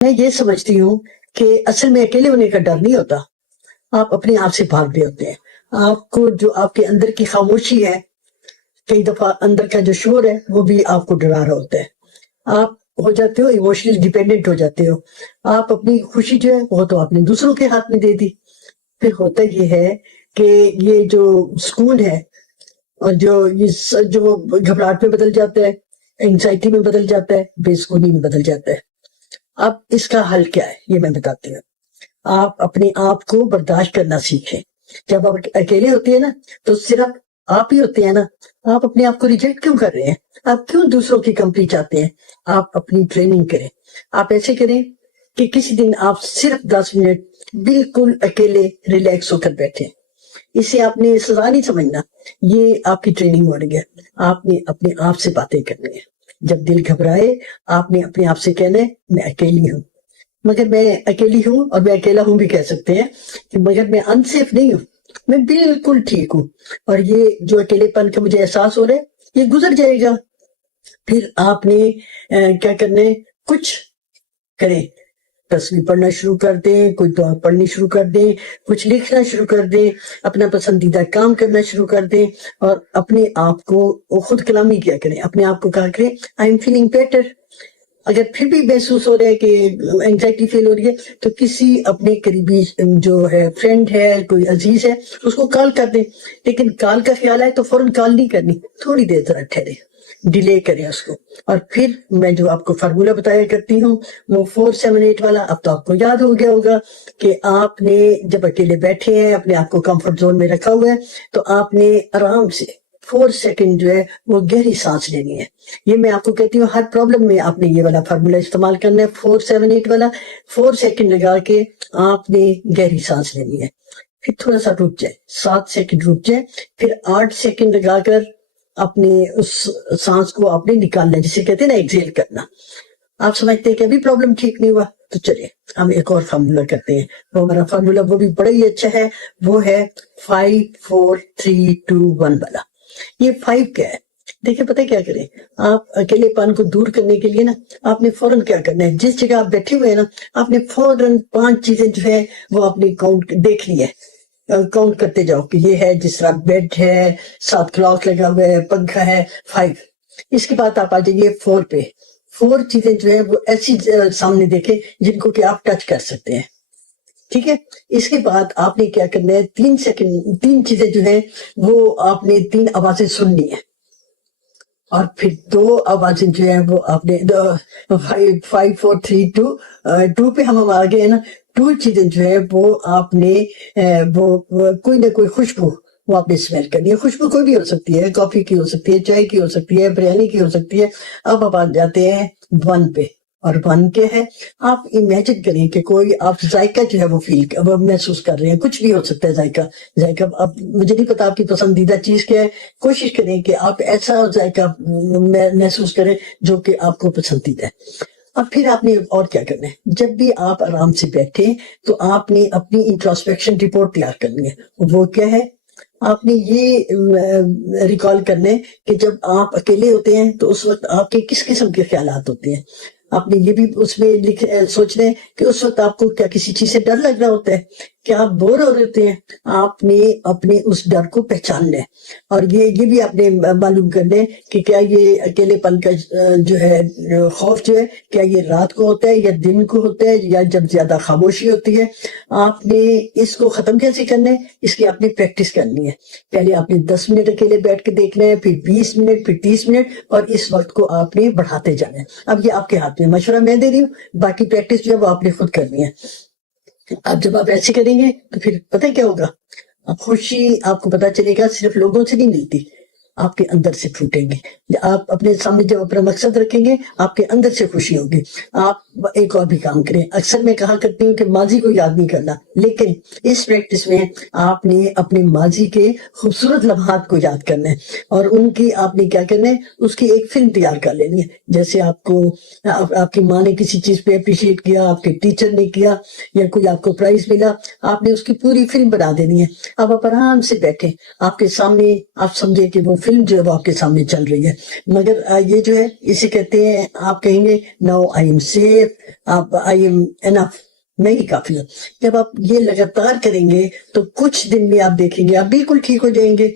میں یہ سمجھتی ہوں کہ اصل میں اکیلے ہونے کا ڈر نہیں ہوتا، آپ اپنے آپ سے بھاگ رہے ہوتے ہیں. آپ کو جو آپ کے اندر کی خاموشی ہے، کئی دفعہ اندر کا جو شور ہے وہ بھی آپ کو ڈرا رہا ہوتا ہے. آپ ہو جاتے ہو ایموشنلی ڈیپینڈنٹ ہو جاتے ہو. آپ اپنی خوشی جو ہے وہ تو آپ نے دوسروں کے ہاتھ میں دے دی. پھر ہوتا یہ ہے کہ یہ جو سکون ہے اور جو گھبراہٹ میں بدل جاتا ہے، اینگزائٹی میں بدل جاتا ہے، بے سکونی میں بدل جاتا ہے. اب اس کا حل کیا ہے یہ میں بتاتی ہوں. آپ اپنے آپ کو برداشت کرنا سیکھیں. جب آپ اکیلے ہوتے ہیں نا تو صرف آپ ہی ہوتے ہیں نا. آپ اپنے آپ کو ریجیکٹ کیوں کر رہے ہیں؟ آپ کیوں دوسروں کی کمپنی چاہتے ہیں؟ آپ اپنی ٹریننگ کریں. آپ ایسے کریں کہ کسی دن آپ صرف 10 منٹ بالکل اکیلے ریلیکس ہو کر بیٹھیں. اسے آپ نے سزا نہیں سمجھنا، یہ آپ کی ٹریننگ ہو رہی ہے. آپ نے اپنے آپ سے باتیں کرنی ہے. جب دل گھبرائے آپ نے اپنے آپ سے کہنا ہے میں اکیلی ہوں، مگر میں اکیلی ہوں، اور میں اکیلا ہوں بھی کہہ سکتے ہیں کہ مگر میں انسیف نہیں ہوں، میں بالکل ٹھیک ہوں، اور یہ جو اکیلے پن کا مجھے احساس ہو رہا ہے یہ گزر جائے گا. پھر آپ نے کیا کرنا ہے؟ کچھ کریں، تصویر پڑھنا شروع کر دیں، کوئی دعا پڑھنی شروع کر دیں، کچھ لکھنا شروع کر دیں، اپنا پسندیدہ کام کرنا شروع کر دیں، اور اپنے آپ کو خود کلامی کیا کریں. اپنے آپ کو کہا کریں آئی ایم فیلنگ بیٹر. اگر پھر بھی محسوس ہو رہا ہے کہ اینگزائٹی فیل ہو رہی ہے تو کسی اپنے قریبی جو ہے فرینڈ ہے، کوئی عزیز ہے، اس کو کال کر دیں. لیکن کال کا خیال آئے تو فوراً کال نہیں کرنی، تھوڑی دیر ذرا ٹھہرے، ڈیلے کریں اس کو. اور پھر میں جو آپ کو فارمولہ بتایا کرتی ہوں وہ 478 والا، اب تو آپ کو یاد ہو گیا ہوگا کہ آپ نے جب اکیلے بیٹھے ہیں، اپنے آپ کو کمفرٹ زون میں رکھا ہوا ہے، تو آپ نے آرام سے 4 سیکنڈ جو ہے وہ گہری سانس لینی ہے. یہ میں آپ کو کہتی ہوں ہر پرابلم میں آپ نے یہ والا فارمولہ استعمال کرنا ہے، 478 والا. 4 سیکنڈ لگا کے آپ نے گہری سانس لینی ہے. پھر تھوڑا سا رک جائے، 7 سیکنڈ رک جائے، پھر 8 سیکنڈ لگا کر اپنے اس سانس کو آپ نے نکالنا ہے، جسے کہتے ہیں نا ایکزیل کرنا. آپ سمجھتے ہیں کہ ابھی پرابلم ٹھیک نہیں ہوا تو چلیے ہم ایک اور فارمولہ کرتے ہیں. وہ ہمارا فارمولہ وہ بھی بڑا ہی اچھا ہے، وہ ہے 5 4 3 2 1 والا. یہ 5 کیا ہے؟ دیکھیں پتہ کیا کریں، آپ اکیلے پن کو دور کرنے کے لیے نا آپ نے فوراً کیا کرنا ہے، جس جگہ آپ بیٹھے ہوئے ہیں نا آپ نے فوراً 5 چیزیں جو ہے وہ آپ نے دیکھنی ہے. کاؤنٹ کرتے جاؤ کہ یہ ہے، جس طرح بیڈ ہے، ساتھ کلاک لگا ہوا ہے، پنکھا ہے، 5. اس کے بعد آپ آ جائیے 4 پہ. 4 چیزیں جو ہیں وہ ایسی سامنے دیکھیں جن کو کہ آپ ٹچ کر سکتے ہیں. ٹھیک ہے. اس کے بعد آپ نے کیا کرنا ہے، 3 چیزیں جو ہیں وہ آپ نے 3 آوازیں سننی ہیں، اور پھر 2 آوازیں جو ہیں وہ آپ نے 5 4 3 2 پہ ہم آ گئے ہیں نا. 2 چیزیں جو ہے وہ آپ نے وہ کوئی نہ کوئی خوشبو وہ آپ نے اسمیل کرنی ہے. خوشبو کوئی بھی ہو سکتی ہے، کافی کی ہو سکتی ہے، چائے کی ہو سکتی ہے، بریانی کی ہو سکتی ہے. اب آپ آ جاتے ہیں 1 پہ. اور 1 کیا ہے؟ آپ امیجن کریں کہ کوئی آپ ذائقہ جو ہے وہ محسوس کر رہے ہیں. کچھ بھی ہو سکتا ہے ذائقہ. اب مجھے نہیں پتا آپ کی پسندیدہ چیز کیا ہے، کوشش کریں کہ آپ ایسا ذائقہ محسوس کریں جو کہ آپ کو پسندیدہ ہے. اب پھر آپ نے اور کیا کرنا ہے، جب بھی آپ آرام سے بیٹھیں تو آپ نے اپنی انٹراسپیکشن رپورٹ تیار کرنی ہے. وہ کیا ہے؟ آپ نے یہ ریکال کرنا ہے کہ جب آپ اکیلے ہوتے ہیں تو اس وقت آپ کے کس قسم کے خیالات ہوتے ہیں. آپ نے یہ بھی اس میں سوچنا ہے کہ اس وقت آپ کو کیا کسی چیز سے ڈر لگ رہا ہوتا ہے، کیا آپ بور ہو رہے ہوتے ہیں. آپ نے اپنے اس ڈر کو پہچاننا ہے، اور یہ بھی آپ نے معلوم کرنا ہے کہ کیا یہ اکیلے پن کا جو ہے خوف جو ہے کیا یہ رات کو ہوتا ہے یا دن کو ہوتا ہے یا جب زیادہ خاموشی ہوتی ہے. آپ نے اس کو ختم کیسے کرنا ہے، اس کی آپ نے پریکٹس کرنی ہے. پہلے آپ نے 10 منٹ اکیلے بیٹھ کے دیکھنا ہے، پھر 20 منٹ، پھر 30 منٹ، اور اس وقت کو آپ نے بڑھاتے جانا ہے. اب یہ آپ کے ہاتھ میں، مشورہ میں دے رہی ہوں، باقی پریکٹس جو ہے وہ آپ نے خود کرنی ہے. اب جب آپ ایسے کریں گے تو پھر پتہ کیا ہوگا، خوشی آپ کو پتا چلے گا صرف لوگوں سے نہیں ملتی، آپ کے اندر سے پھوٹیں گے. آپ اپنے سامنے جب اپنا مقصد رکھیں گے آپ کے اندر سے خوشی ہوگی. آپ ایک اور بھی کام کریں. اکثر میں کہا کرتی ہوں کہ ماضی کو یاد نہیں کرنا، لیکن اس پریکٹس میں آپ نے اپنے ماضی کے خوبصورت لمحات کو یاد کرنا ہے، اور ان کی آپ نے کیا کرنا ہے، اس کی ایک فلم تیار کر لینی ہے. جیسے آپ کی ماں نے کسی چیز پہ اپریشیٹ کیا، آپ کے ٹیچر نے کیا، یا کوئی آپ کو پرائز ملا، آپ نے اس کی پوری فلم بنا دینی ہے. اب آپ آرام سے بیٹھیں، آپ کے سامنے آپ سمجھے کہ وہ فلم فلم جو ہے وہ آپ کے سامنے چل رہی ہے. مگر یہ جو ہے اسے کہتے ہیں، آپ کہیں گے نو آئی ایم سیف، آپ آئی ایم انف، میں ہی کافی ہوں. جب آپ یہ لگاتار کریں گے تو کچھ دن میں آپ دیکھیں گے آپ بالکل ٹھیک ہو جائیں گے.